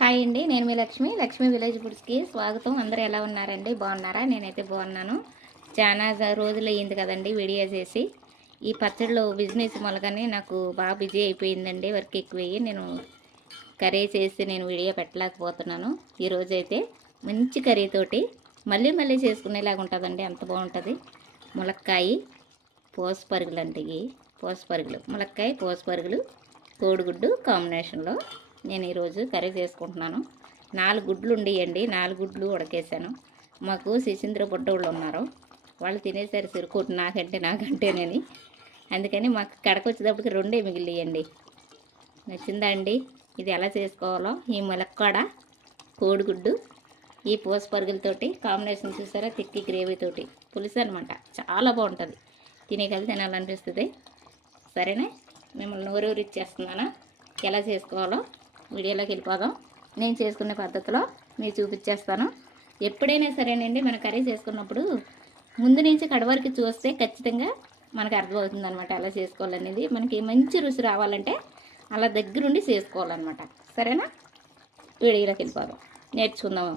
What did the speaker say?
Hi అండి, నేను మీ Lakshmi village ఫుడ్స్కి స్వాగతం. అందరూ ఎలా ఉన్నారండి? బాగున్నారా? నేనైతే బాగున్నాను. చాలా రోజులు అయ్యింది కదండి వీడియో చేసి. ఈ పచ్చడిలో బిజినెస్ మొలకని నాకు బాగా బిజీ అయిపోయిందండి, వర్క్ ఎక్కువయ్యి నేను కర్రీ చేసి నేను వీడియో పెట్టలేకపోతున్నాను. ఈరోజైతే మంచి కర్రీతోటి మళ్ళీ మళ్ళీ చేసుకునేలాగా ఉంటుందండి, అంత బాగుంటుంది. ములక్కాయ పోసపరుగులు అంటే పోసపరుగులు, ములక్కాయ పోసపరుగులు కోడిగుడ్డు కాంబినేషన్లో నేను ఈరోజు కర్రీ చేసుకుంటున్నాను. 4 గుడ్లు ఉండేయండి, 4 గుడ్లు ఉడకేసాను. మాకు శిశీంద్ర బుడ్డోళ్ళు ఉన్నారు, వాళ్ళు తినేసారు సిరుకోటి నాకంటేనని. అందుకని మాకు కడకు వచ్చేటప్పటికి 2 మిగిలియండి. నచ్చిందా అండి? ఇది ఎలా చేసుకోవాలో ఈ ములక్కాడ కోడిగుడ్డు ఈ పోసపరుగులతోటి కాంబినేషన్ చూసారా, తిక్కి గ్రేవీతోటి పులుసు అనమాట. చాలా బాగుంటుంది, తినే కలిసి తినాలనిపిస్తుంది. సరేనా, మిమ్మల్ని నోరూరిచ్చేస్తున్నానా? ఎలా చేసుకోవాలో వీడియోలోకి వెళ్ళిపోదాం. నేను చేసుకునే పద్ధతిలో మీరు చూపించేస్తాను. ఎప్పుడైనా సరేనండి, మన కర్రీ చేసుకున్నప్పుడు ముందు నుంచి కడవరికి చూస్తే ఖచ్చితంగా మనకు అర్థమవుతుంది అనమాట ఎలా చేసుకోవాలనేది. మనకి మంచి రుచి రావాలంటే అలా దగ్గరుండి చేసుకోవాలన్నమాట. సరేనా, వీడియోలోకి వెళ్ళిపోదాం, నేర్చుకుందాం.